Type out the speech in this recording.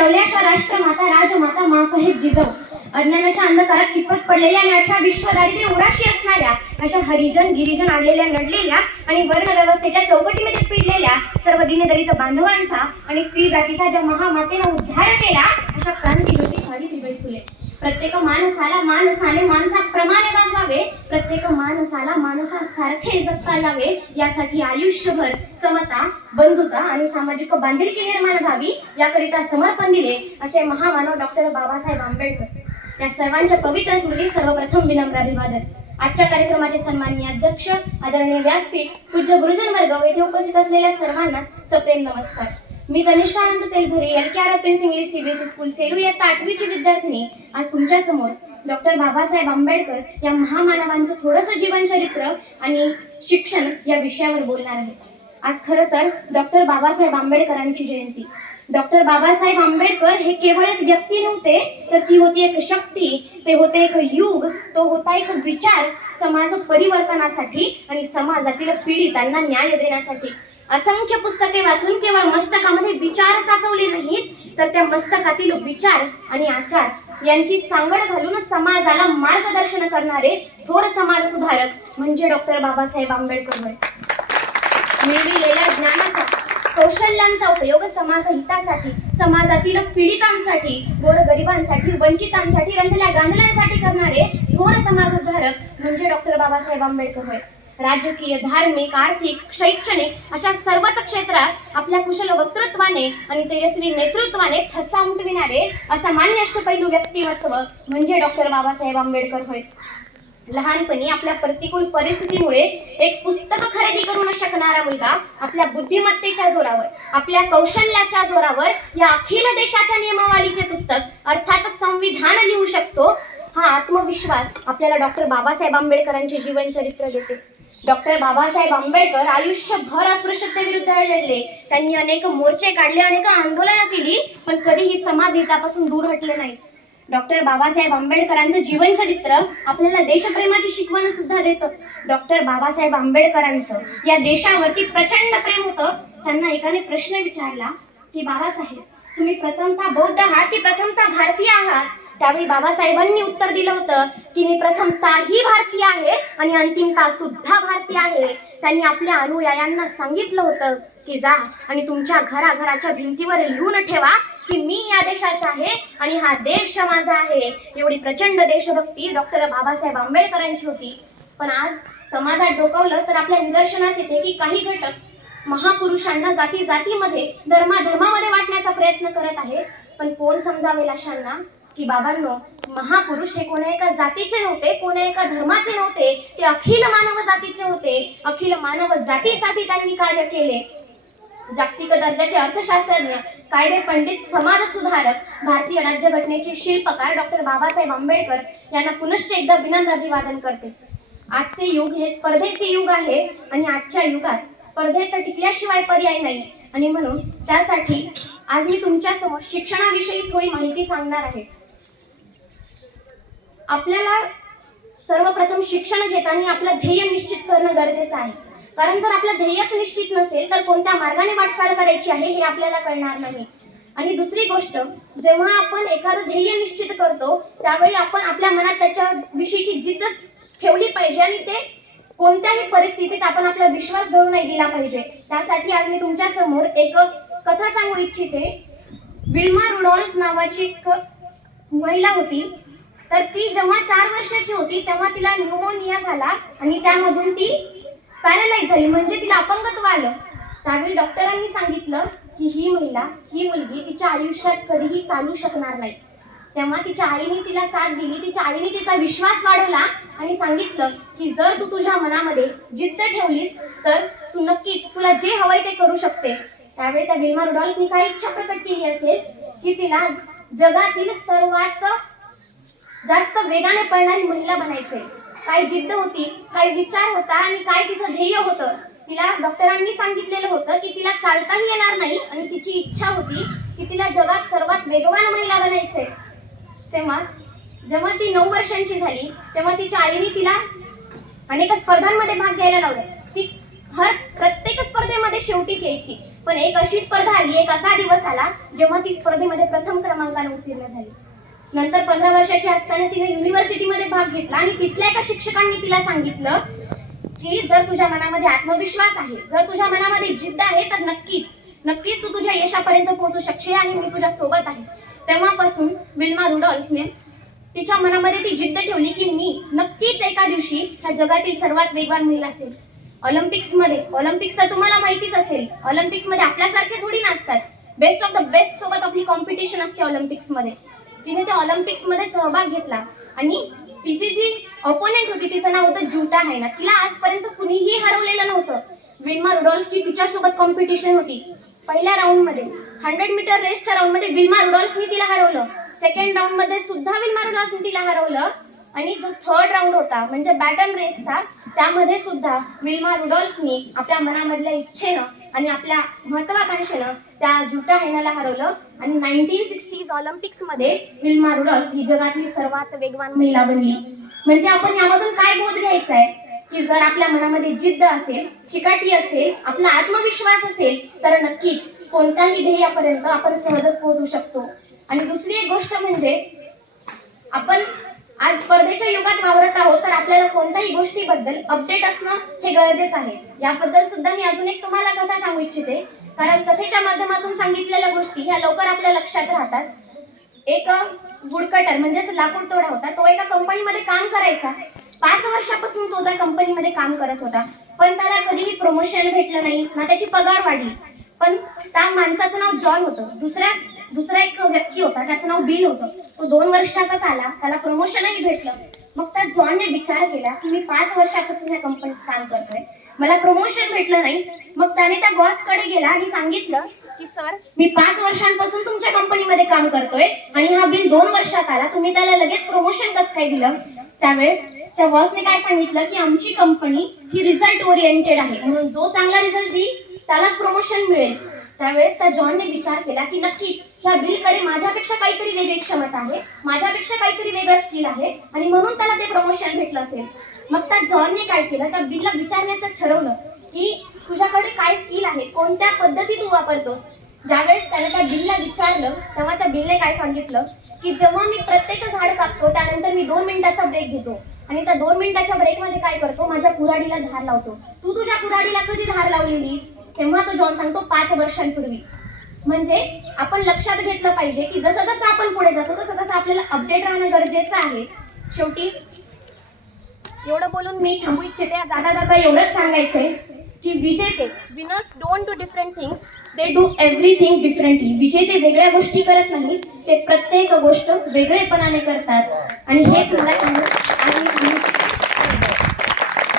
घडवल्या अशा राष्ट्रमाता राजमाता माँसाहेब जिजाऊ. अज्ञानाच्या अंधकारात कितपत पडलेल्या आणि 18 विश्व दारिद्र्य उराशी असणाऱ्या अशा हरिजन गिरिजन आलेल्या नडलेल्या आणि वर्ण व्यवस्थेच्या चौकटीमध्ये पिडलेल्या सर्व दीनदलित बांधवांचा आणि स्त्री जातीचा ज्या महामातेनं उद्धार केला अशा क्रांतीज्योती सावित्रीबाई फुले. प्रत्येक माणसाला माणसाने माणसाप्रमाणे वागवावे, प्रत्येक माणसाला माणसासारखे जगता यावे, यासाठी आयुष्यभर समता, बंधुता आणि सामाजिक बांधिलकी निर्माण व्हावी याकरिता समर्पण दिले असे महामानव डॉक्टर बाबासाहेब आंबेडकर. या सर्वांच्या पवित्र स्मृती सर्वप्रथम विनम्र अभिवादन. आजच्या कार्यक्रमाचे सन्माननीय अध्यक्ष आदरणीय व्यासपीठ पूज्य गुरुजन वर्ग येथे उपस्थित असलेल्या सर्वांना सप्रेम नमस्कार. मी तनिष्का आनंद तेलभरे LKR prince English CBSE school Selu इयत्ता 8वीची विद्यार्थिनी आज तुमच्या समोर डॉक्टर बाबासाहेब आंबेडकर या महामानवांचं थोडंसं जीवनचरित्र आणि शिक्षण या विषयावर बोलणार आहे. आज खरं तर डॉक्टर बाबासाहेब आंबेडकरांची जयंती. डॉक्टर बाबासाहेब आंबेडकर हे केवळ एक व्यक्ती नव्हते, तर ती होती एक शक्ती, ते होते एक युग, तो होता एक विचार समाज परिवर्तनासाठी आणि समाजातील पीडितांना न्याय देण्यासाठी. असंख्य पुस्तके वाचून केवळ मस्तकामध्ये विचार साचवले नाहीत, तर त्या मस्तकातील विचार आणि आचार यांची सांगड घालून समाजाला मार्गदर्शन करणारे थोर समाज सुधारक म्हणजे डॉक्टर बाबासाहेब आंबेडकर होय. मिळविलेल्या ज्ञानाचा कौशल्यांचा उपयोग समाज हितासाठी, समाजातील पीडितांसाठी, गोरगरिबांसाठी, वंचितांसाठी, रंजल्या गांधल्यांसाठी करणारे थोर समाजोद्धारक म्हणजे डॉक्टर बाबासाहेब आंबेडकर होय. राजकीय, धार्मिक, आर्थिक, शैक्षणिक अशा सर्वच क्षेत्रात आपल्या कुशल वक्तृत्वाने आणि तेजस्वी नेतृत्वाने ठसा उमटविणारे असामान्य अष्टपैलू व्यक्तिमत्व म्हणजे डॉक्टर बाबासाहेब आंबेडकर होय. लहानपणी आपल्या प्रतिकूल परिस्थितीमुळे एक पुस्तक खरेदी करू न शकणारा मुलगा आपल्या बुद्धिमत्तेच्या जोरावर, आपल्या कौशल्याच्या जोरावर या अखिल देशाच्या नियमावलीचे पुस्तक अर्थात संविधान लिहू शकतो, हा आत्मविश्वास आपल्याला डॉक्टर बाबासाहेब आंबेडकरांचे जीवनचरित्र देते. डॉक्टर बाबासाहेब आंबेडकर आयुष्यभर अस्पृश्यतेविरुद्ध लढले. त्यांनी अनेक मोर्चे काढले, अनेक आंदोलनं केली, पण कधीही समाज हितापासून दूर हटले नाही. डॉक्टर बाबासाहेब आंबेडकरांचं जीवनचरित्र आपल्याला देशप्रेमाची शिकवण सुद्धा देतं. डॉक्टर बाबासाहेब आंबेडकरांचं या देशावरती प्रचंड प्रेम होतं. त्यांना एकाने प्रश्न विचारला की बाबासाहेब, तुम्ही प्रथमतः बौद्ध आहात की प्रथमतः भारतीय आहात? त्यावेळी बाबासाहेबांनी उत्तर दिलं होतं की मी प्रथमतःही भारतीय आहे आणि अंतिमतः सुद्धा भारतीय आहे. त्यांनी आपल्या अनुयायांना सांगितलं होतं की जा आणि तुमच्या घराघराच्या भिंतीवर लिहून ठेवा की मी या देशाचा आहे आणि हा देश माझा आहे. एवढी प्रचंड देशभक्ती डॉक्टर बाबासाहेब आंबेडकरांची होती. पण आज समाजात डोकावलं तर आपल्या निदर्शनास येते की काही घटक महापुरुषांना जाती जातीमध्ये, धर्माधर्मामध्ये वाटण्याचा प्रयत्न करत आहे. पण कोण समजावेल अशांना की बाबांनो, महापुरुष हे कोणा एका जातीचे नव्हते, कोणा एका धर्माचे नव्हते, ते अखिल मानव जातीचे होते. अखिल मानव जातीसाठी त्यांनी कार्य केले. जागतिक दर्जाचे अर्थशास्त्रज्ञ, कायदे पंडित, समाज सुधारक, भारतीय राज्यघटनेचे शिल्पकार डॉक्टर बाबासाहेब आंबेडकर यांना पुनश्च एकदा विनम्र अभिवादन करते. आजचे युग हे स्पर्धेचे युग आहे आणि आजच्या युगात स्पर्धेत टिकल्याशिवाय पर्याय नाही. आणि म्हणून त्यासाठी आज मी तुमच्या समोर शिक्षणाविषयी थोडी माहिती सांगणार आहे. आपल्याला सर्वप्रथम शिक्षण घेताना आपलं ध्येय निश्चित करणं गरजेचं आहे. कारण जर आपलं ध्येयच निश्चित नसेल तर कोणत्या मार्गाने वाटचाल करायची आहे हे आपल्याला कळणार नाही. आणि दुसरी गोष्ट, जेव्हा आपण एखादं ध्येय निश्चित करतो त्यावेळी आपण आपल्या मनात त्याच्या विषयीची जिद्द ठेवली पाहिजे आणि ते कोणत्याही परिस्थितीत आपण आपला विश्वास ढळू नाही दिला पाहिजे. त्यासाठी आज मी तुमच्या समोर एक कथा सांगू इच्छिते. विल्मा रुडॉल्फ नावाची एक महिला होती. तर ती जेव्हा 4 वर्षाची होती तेव्हा तिला न्यूमोनिया झाला आणि त्यामधून ती पॅरालाइज झाली, म्हणजे तिला अपंगत्व आलं. त्यावेळी डॉक्टरांनी सांगितलं की ही मुलगी तिच्या आयुष्यात कधीही चालू शकणार नाही. तेव्हा तिच्या आईने तिला साथ दिली, तिच्या आईने तिचा विश्वास वाढवला आणि सांगितलं की जर तू तुझ्या मनामध्ये जिद्द ठेवलीस तर तू नक्कीच तुला जे हवंय ते करू शकतेस. त्यावेळी त्या विल्मा रुडॉल्फनी काय इच्छा प्रकट केली असेल की तिला जगातील सर्वात जास्त वेगाने पळणारी महिला बनायचे. काय जिद्द होती, काय विचार होता आणि काय तिचं ध्येय होतं. तिला डॉक्टरांनी सांगितलेलं होतं की तिला चालताही येणार नाही आणि तिची इच्छा होती की तिला जगात सर्वात वेगवान महिला बनायचे. तेव्हा जेव्हा ती 9 वर्षांची झाली तेव्हा तिच्या आईने तिला अनेक स्पर्धांमध्ये भाग घ्यायला लावलं. ती प्रत्येक स्पर्धेमध्ये शेवटीच यायची. पण एक अशी स्पर्धा आली, एक असा दिवस आला जेव्हा ती स्पर्धेमध्ये प्रथम क्रमांकाने उत्तीर्ण झाली. नंतर 15 वर्षाची असताना तिने युनिव्हर्सिटीमध्ये भाग घेतला आणि तिथल्या एका शिक्षकांनी तिला सांगितलं की जर तुझ्या मनामध्ये आत्मविश्वास आहे, जर तुझ्या मनामध्ये जिद्द आहे, तर नक्कीच तू तुझ्या यशापर्यंत पोहोचू शकशील आणि मी तुझ्या सोबत आहे. तेव्हापासून विल्मा रुडॉल्फने तिच्या मनामध्ये ती जिद्द ठेवली की मी नक्कीच एका दिवशी ह्या जगातील सर्वात वेगवान महिला असेल. ऑलिम्पिक्स तर तुम्हाला माहितीच असेल, ऑलिम्पिक्समध्ये आपल्यासारखे थोडी नसतात. बेस्ट ऑफ द बेस्ट सोबत आपली कॉम्पिटिशन असते ऑलिम्पिक्समध्ये. तिने त्या ऑलिम्पिक्समध्ये सहभाग घेतला आणि तिची जी ऑपोनेंट होती तिचं नाव होतं जूटा हायना. तिला आजपर्यंत कुणीही हरवलेलं नव्हतं. विल्मा रुडॉल्फची तिच्यासोबत कॉम्पिटिशन होती. पहिल्या राऊंडमध्ये 100 मीटर रेसच्या राऊंडमध्ये विल्मा रुडॉल्फनी तिला हरवलं. सेकंड राऊंडमध्ये सुद्धा विल्मा रुडॉल्फनी तिला हरवलं आणि जो थर्ड राऊंड होता म्हणजे बॅटन रेसचा, त्यामध्ये सुद्धा विल्मा रुडॉल्फनी आपल्या मनामधल्या इच्छेनं आणि आपल्या महत्वाकांक्षेनं त्या जूटा हायनाला हरवलं आणि 1960s ऑलिम्पिक्समध्ये विल्मा रुडॉल्फ ही जगातली सर्वात वेगवान महिला बनली. म्हणजे आपण यामधून काय बोध घ्यायचा आहे की जर आपल्या मनामध्ये जिद्द असेल, चिकाटी असेल, आपला आत्मविश्वास असेल तर नक्कीच कोणत्याही ध्येयापर्यंत आपण सहजच पोहोचू शकतो. आणि दुसरी एक गोष्ट म्हणजे आपण आज स्पर्धेच्या युगात वावरत आहोत, तर आपल्याला कोणत्याही गोष्टीबद्दल अपडेट असणं हे गरजेचं आहे. याबद्दल सुद्धा मी अजून एक तुम्हाला कथा सांगू इच्छिते, कारण कथेच्या माध्यमातून सांगितलेल्या गोष्टी ह्या लवकर आपल्या लक्षात राहतात. एक वुडकटर म्हणजेच लाकूड तोडा होता. तो एका कंपनीमध्ये काम करायचा. 5 वर्षापासून तो त्या कंपनीमध्ये काम करत होता, पण त्याला कधीही प्रमोशन भेटलं नाही ना त्याची पगार वाढली. पण त्या माणसाचं नाव जॉन होतं. दुसरा एक व्यक्ती होता, त्याचं नाव बिल होतं. तो 2 वर्षातच आला, त्याला प्रमोशनही भेटलं. मग त्या जॉनने विचार केला की मी 5 वर्षापासून या कंपनीत काम करतोय, मला प्रमोशन भेटलं नाही. मग त्याने त्या बॉसकडे गेला आणि सांगितलं की सर, मी 5 वर्षांपासून तुमच्या कंपनीमध्ये काम करतोय आणि हा बिल 2 वर्षात आला, तुम्ही त्याला लगेच प्रमोशन कसं काय दिलं? त्यावेळेस त्या बॉसने काय सांगितलं की आमची कंपनी ही रिझल्ट ओरिएंटेड आहे, म्हणून जो चांगला रिझल्ट देईल त्यालाच प्रमोशन मिळेल. त्यावेळेस त्या जॉनने विचार केला की नक्कीच ह्या बिलकडे माझ्यापेक्षा काहीतरी वेगळी क्षमता आहे, माझ्यापेक्षा काहीतरी वेगळं स्किल आहे आणि म्हणून त्याला ते प्रमोशन भेटलं असेल. मग त्या जॉनने काय केलं, त्या बिलला विचारण्याचं ठरवलं की तुझ्याकडे काय स्किल आहे, कोणत्या पद्धती तू वापरतोस. ज्यावेळेस त्याने त्या बिलला विचारलं तेव्हा त्या बिलने काय सांगितलं की जेव्हा मी प्रत्येक झाड कापतो त्यानंतर मी 2 मिनिटाचा ब्रेक घेतो आणि त्या 2 मिनिटाच्या ब्रेकमध्ये काय करतो, माझ्या कुऱ्हाडीला धार लावतो. तू तुझ्या कुऱ्हाडीला कधी धार लावलेलीस? तेव्हा तो जॉन सांगतो 5 वर्षांपूर्वी. म्हणजे आपण लक्षात घेतलं पाहिजे की जसं जसं आपण पुढे जातो तसं आपल्याला अपडेट राहणं गरजेचं आहे. शेवटी एवढं बोलून मी थांबू इच्छिते. जाता एवढंच सांगायचंय की winners don't do different things, they do everything differently. विजेते वेगळ्या गोष्टी करत नाहीत, ते प्रत्येक गोष्ट वेगळेपणाने करतात आणि हेच मला